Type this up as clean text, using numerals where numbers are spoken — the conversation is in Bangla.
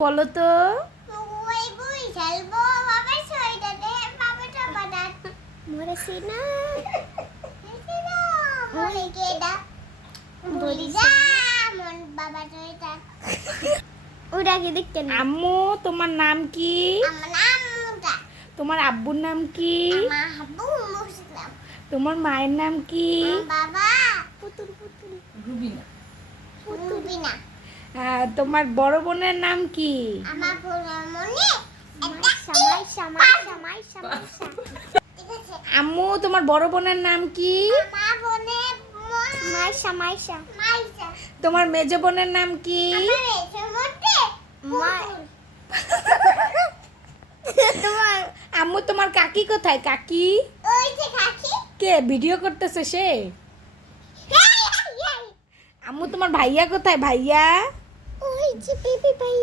বলো তো ওই বই খেলবো বাবার শরীরটাতে বাবাটা বাদাত মরেছি না বলি কেডা বলি যা মন বাবা শরীরটা ওটা কি দেখতে না আম্মু তোমার নাম কি? আমার নাম মুদা তোমার আব্বুর নাম কি? আমার হাবু মুসলাম তোমার মায়ের নাম কি? বাবা পুতুল পুতুল রুবিনা। রুবিনা তোমার বড় বোনের নাম কি? আমার পুরো মনে একটা সময় সময় সময় সময় ঠিক আছে আম্মু তোমার বড় বোনের নাম কি? আমার বোনে মাইশা মাইশা মাইশা তোমার মেজ বোনের নাম কি? আমার এসে মধ্যে তোমার আম্মু তোমার কাকি কোথায়? কাকি ওই যে কাকি কে ভিডিও করতেছে সে? আম্মু তোমার ভাইয়া কোথায়? ভাইয়া ওই যে বেবি ভাই